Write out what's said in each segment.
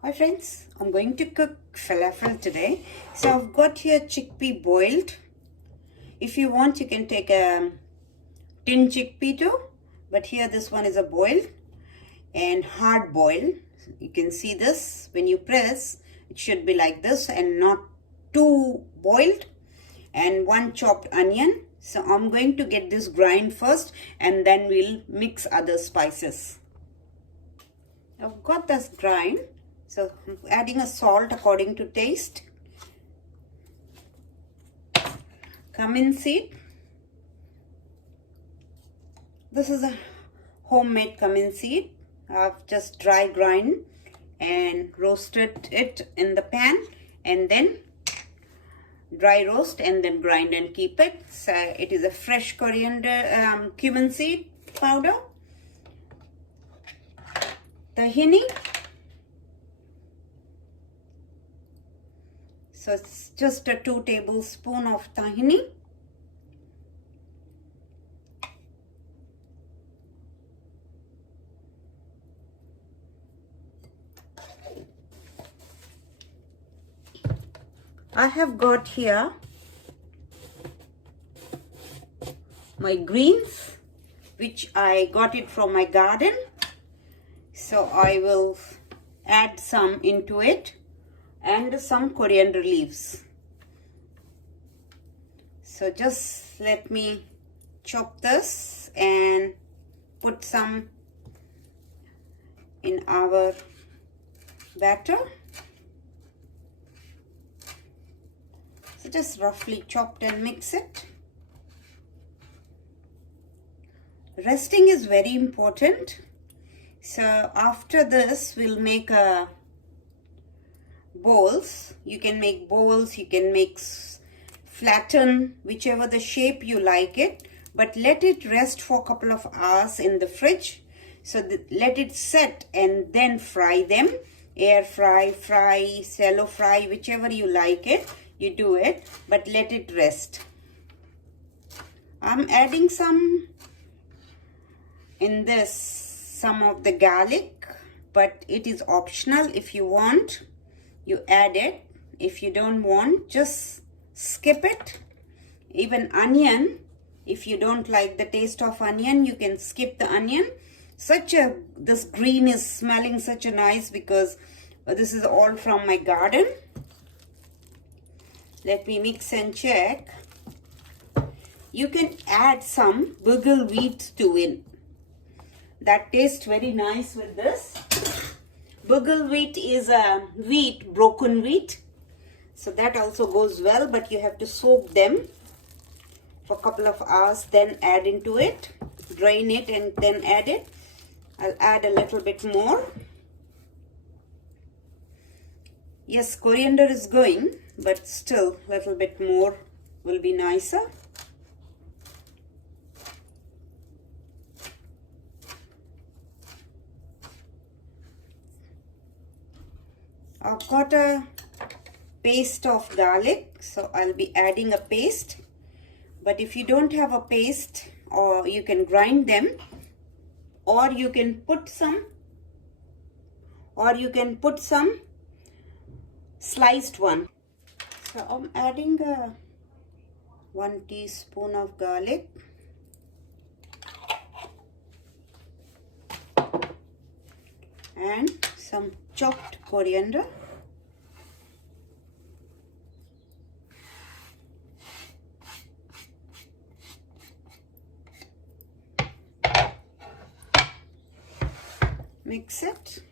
Hi friends, I'm going to cook falafel today. So I've got here chickpea boiled. If you want, you can take a tin chickpea too, but here this one is a boiled and hard boiled. You can see this when you press, it should be like this and not too boiled. And one chopped onion. So I'm going to get this grind first and then we'll mix other spices. I've got this grind. So I'm adding a salt according to taste. Cumin seed. This is a homemade cumin seed. I've just dry grind and roasted it in the pan and then dry roast and then grind and keep it. So it is a fresh coriander cumin seed powder. Tahini. So it's just a 2 tablespoons of tahini. I have got here my greens, which I got it from my garden. So I will add some into it. And some coriander leaves. So just let me chop this and put some in our batter. So just roughly chopped and mix it. Resting is very important. So after this we'll make a bowls. You can make bowls, you can make flatten, whichever the shape you like it, but let it rest for a couple of hours in the fridge. So let it set and then fry them. Air fry, fry, shallow fry, whichever you like it, you do it, but let it rest. I'm adding some in this, some of the garlic, but it is optional. If you want, you add it. If you don't want, just skip it. Even onion, if you don't like the taste of onion, you can skip the onion. This green is smelling such a nice because this is all from my garden. Let me mix and check. You can add some bugle wheat to it. That tastes very nice with this. Bugle wheat is a wheat, broken wheat. So that also goes well, but you have to soak them for a couple of hours, then add into it. Drain it and then add it. I'll add a little bit more. Yes, coriander is going, but still a little bit more will be nicer. I've got a paste of garlic, so I'll be adding a paste. But if you don't have a paste, or you can grind them, or you can put some, sliced one. So I'm adding 1 teaspoon of garlic. And some chopped coriander. Mix it.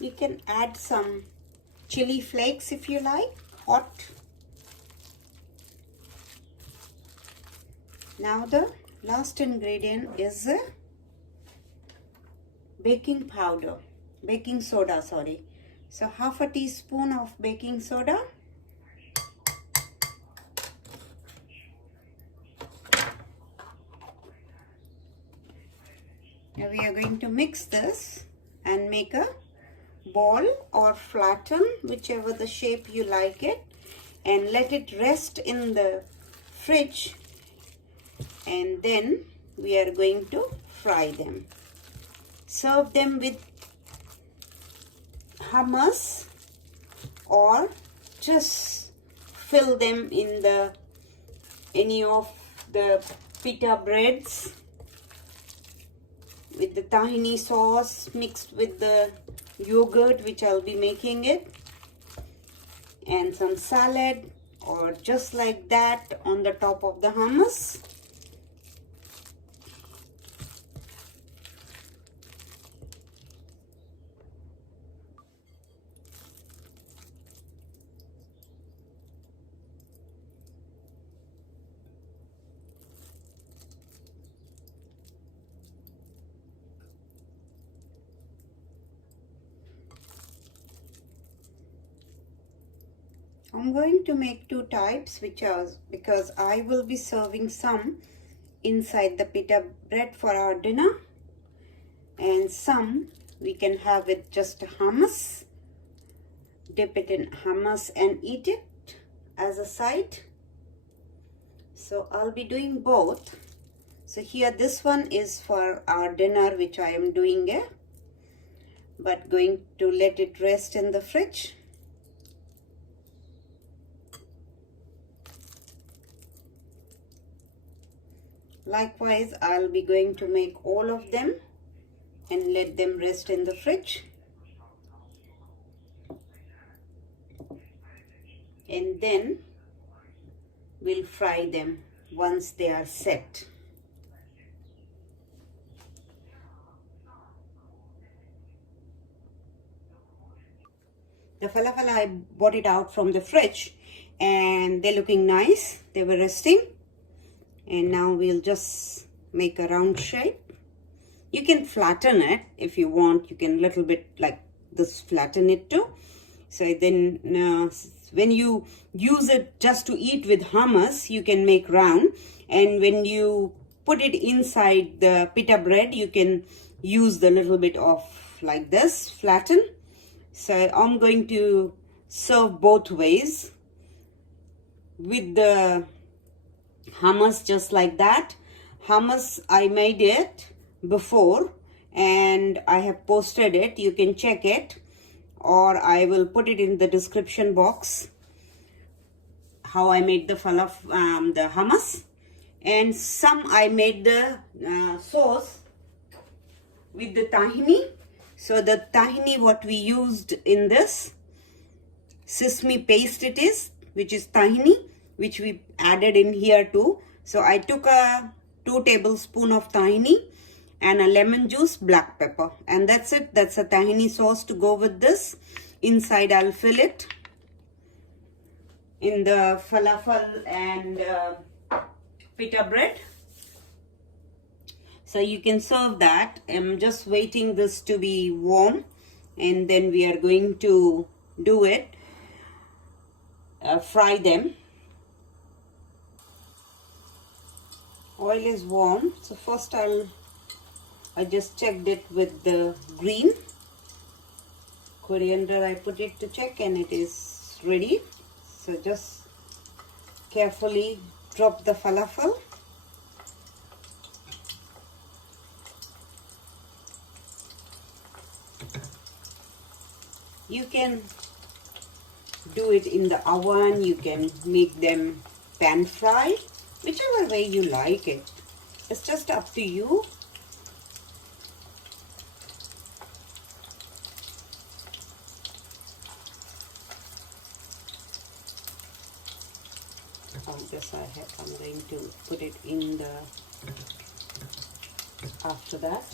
You can add some chilli flakes if you like, hot. Now the last ingredient is baking soda, sorry. So half a teaspoon of baking soda. Now we are going to mix this and make a ball or flatten, whichever the shape you like it, and let it rest in the fridge, and then we are going to fry them. Serve them with hummus or just fill them in any of the pita breads with the tahini sauce mixed with the yogurt, which I'll be making it, and some salad, or just like that on the top of the hummus. I'm going to make two types, because I will be serving some inside the pita bread for our dinner, and some we can have with just hummus, dip it in hummus and eat it as a side. So I'll be doing both. So here this one is for our dinner, which I am doing here, but going to let it rest in the fridge. Likewise, I'll be going to make all of them and let them rest in the fridge. And then we'll fry them once they are set. The falafel, I bought it out from the fridge and they're looking nice. They were resting. And now we'll just make a round shape. You can flatten it if you want. You can little bit like this flatten it too. So then when you use it just to eat with hummus, you can make round. And when you put it inside the pita bread, you can use the little bit of like this, flatten. So I'm going to serve both ways with the hummus, just like that. Hummus, I made it before and I have posted it. You can check it, or I will put it in the description box how I made the the hummus. And some I made the sauce with the tahini. So the tahini, what we used in this sesame paste it is, which is tahini, which we added in here too. So I took a 2 tablespoons of tahini and a lemon juice, black pepper, and that's it. That's a tahini sauce to go with this. Inside I'll fill it in the falafel and pita bread. So you can serve that. I'm just waiting this to be warm, and then we are going to do it, fry them. Oil is warm, so first I just checked it with the green coriander. I put it to check and it is ready. So just carefully drop the falafel. You can do it in the oven, you can make them pan fry, whichever way you like it. It's just up to you. I'm going to put it in the after that.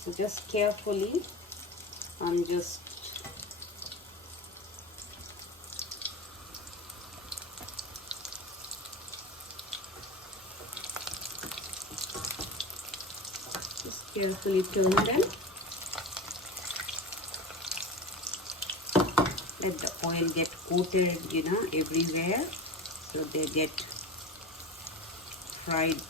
So just carefully, I'm just carefully turn them. Let the oil get coated, everywhere, so they get fried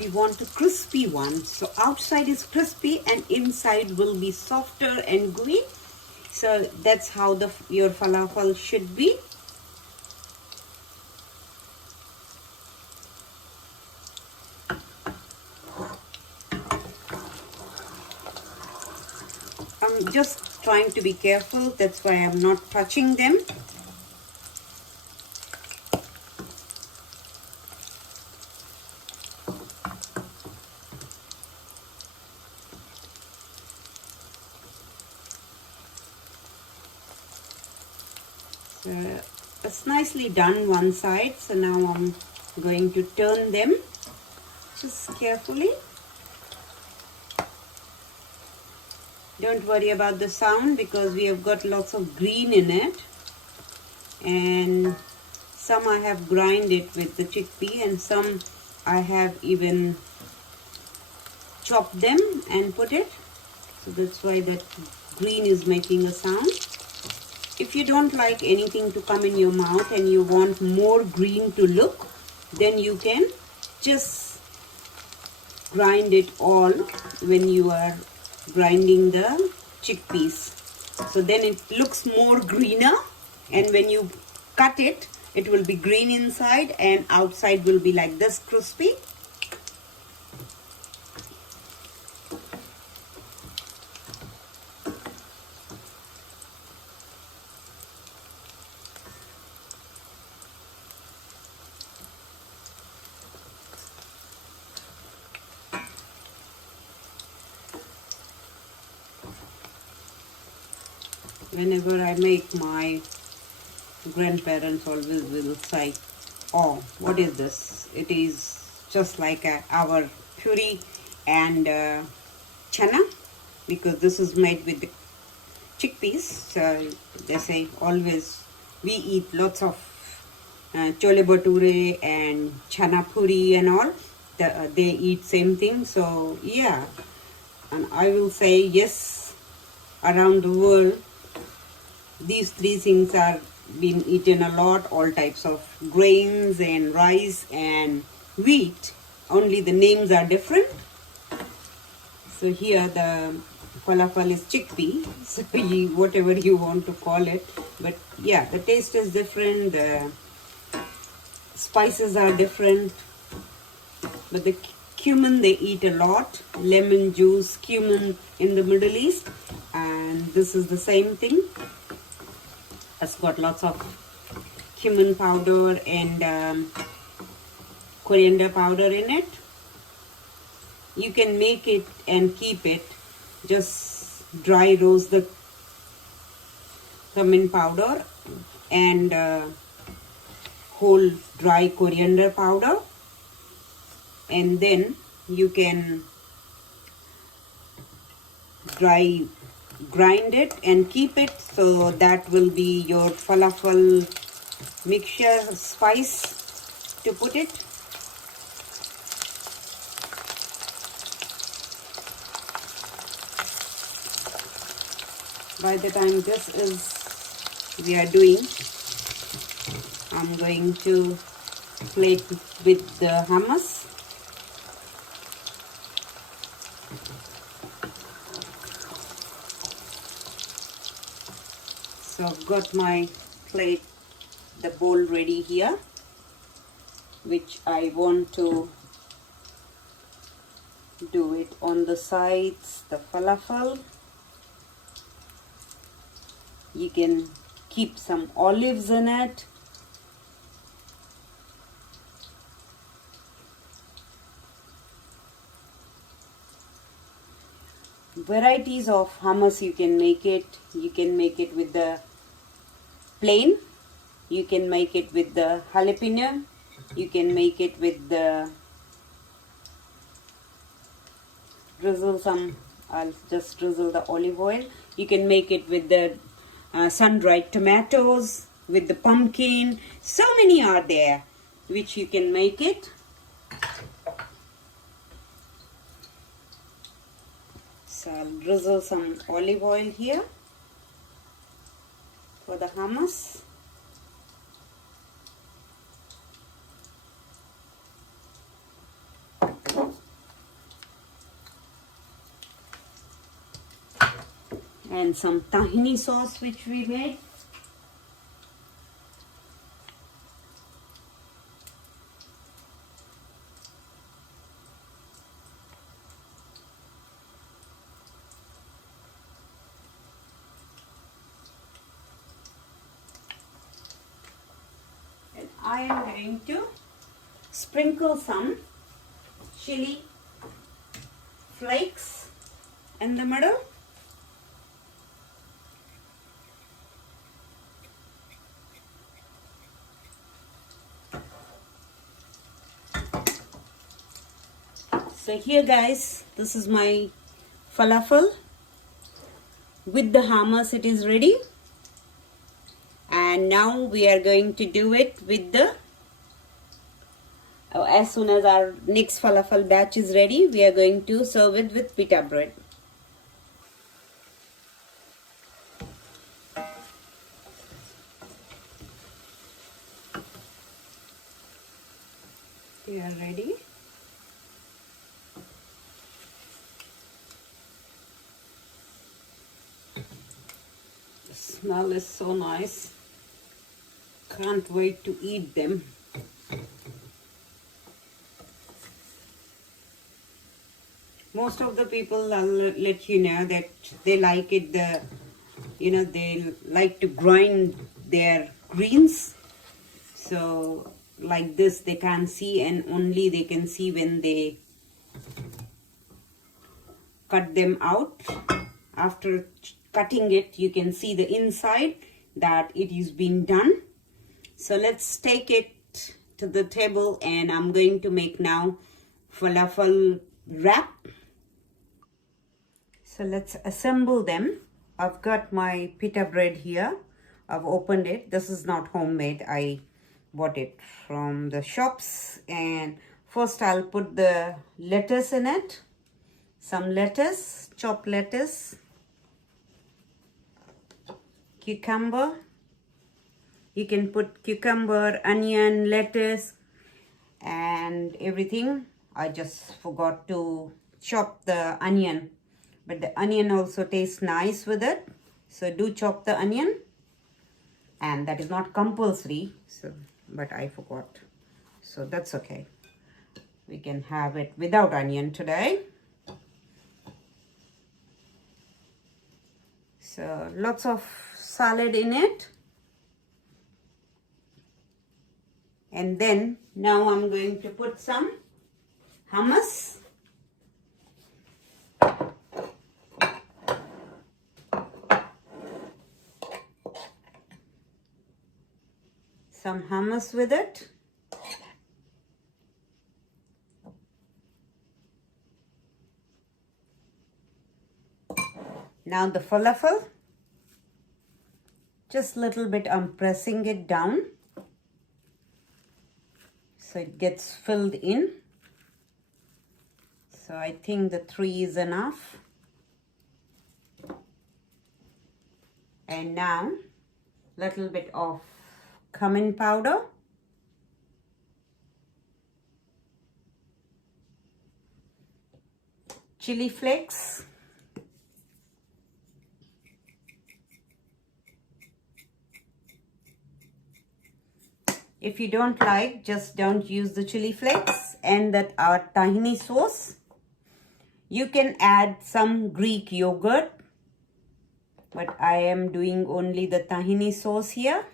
we want a crispy one. So outside is crispy and inside will be softer and gooey. So that's how your falafel should be. I'm just trying to be careful, that's why I'm not touching them. So it's nicely done one side, so now I'm going to turn them just carefully. Don't worry about the sound because we have got lots of green in it, and some I have grind it with the chickpea and some I have even chopped them and put it. So that's why that green is making a sound. If you don't like anything to come in your mouth and you want more green to look, then you can just grind it all when you are grinding the chickpeas. So then it looks more greener, and when you cut it, it will be green inside and outside will be like this crispy. Whenever I make, my grandparents always will say, oh, what is this? It is just like our puri and chana, because this is made with the chickpeas. So they say always we eat lots of chole bhature and chana puri and all. They eat same thing. So yeah, and I will say yes, around the world these three things are being eaten a lot, all types of grains and rice and wheat, only the names are different. So here the falafel is chickpea, so whatever you want to call it, but yeah, the taste is different, the spices are different, but the cumin they eat a lot, lemon juice, cumin in the Middle East, and this is the same thing. It's got lots of cumin powder and coriander powder in it. You can make it and keep it. Just dry roast the cumin powder and whole dry coriander powder, and then you can grind it and keep it, so that will be your falafel mixture spice to put it. By the time this is we are doing, I'm going to plate with the hummus. So I've got my plate, the bowl ready here, which I want to do it on the sides, the falafel. You can keep some olives in it. Varieties of hummus you can make it. You can make it with the plain. You can make it with the jalapeno. You can make it with the I'll just drizzle the olive oil. You can make it with the sun-dried tomatoes, with the pumpkin. So many are there which you can make it. So I'll drizzle some olive oil here for the hummus. and some tahini sauce which we made. And I am going to sprinkle some chilli flakes in the middle. So here guys, this is my falafel with the hummus. It is ready, and now we are going to do it with the as soon as our next falafel batch is ready, we are going to serve it with pita bread. They are ready. The smell is so nice. Can't wait to eat them. Most of the people, I'll let you know that they like it, they like to grind their greens. So like this they can't see, and only they can see when they cut them out. After cutting it, you can see the inside that it is being done. So let's take it to the table, and I'm going to make now falafel wrap. So let's assemble them. I've got my pita bread here. I've opened it. This is not homemade. I bought it from the shops. And first I'll put the lettuce in it. Some lettuce, chopped lettuce. Cucumber. You can put cucumber, onion, lettuce, and everything. I just forgot to chop the onion. But the onion also tastes nice with it. So do chop the onion. And that is not compulsory. But I forgot. So that's okay. We can have it without onion today. So lots of salad in it. And then now I'm going to put some hummus. Some hummus with it. Now the falafel. Just a little bit, I'm pressing it down so it gets filled in. So I think the 3 is enough. And now little bit of cumin powder, chili flakes, if you don't like, just don't use the chili flakes, and that our tahini sauce. You can add some Greek yogurt, but I am doing only the tahini sauce here.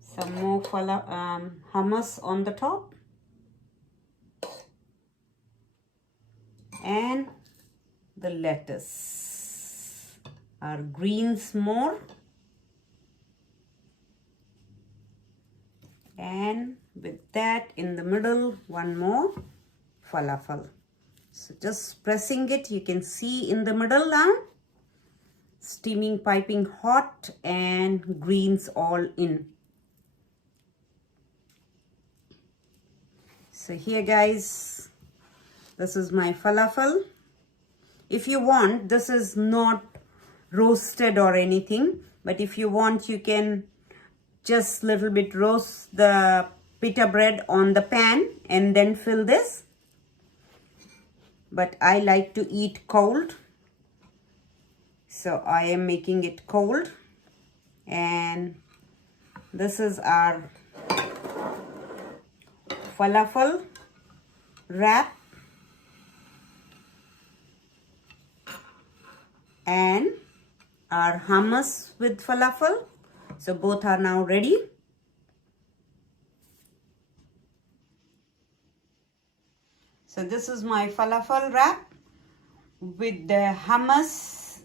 Some more hummus on the top. And the lettuce. Our greens more. And with that in the middle, one more falafel. So just pressing it, you can see in the middle now. Steaming, piping hot, and greens all in. So here guys, this is my falafel. If you want, this is not roasted or anything, but if you want, you can just little bit roast the pita bread on the pan and then fill this. But I like to eat cold, so I am making it cold. And this is our falafel wrap, and our hummus with falafel. So both are now ready. So this is my falafel wrap with the hummus,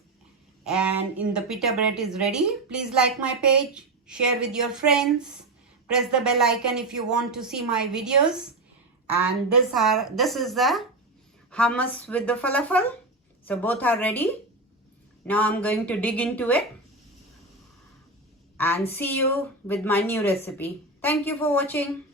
and in the pita bread is ready. Please like my page, share with your friends, press the bell icon if you want to see my videos. And this is the hummus with the falafel. So both are ready. Now I'm going to dig into it and see you with my new recipe. Thank you for watching.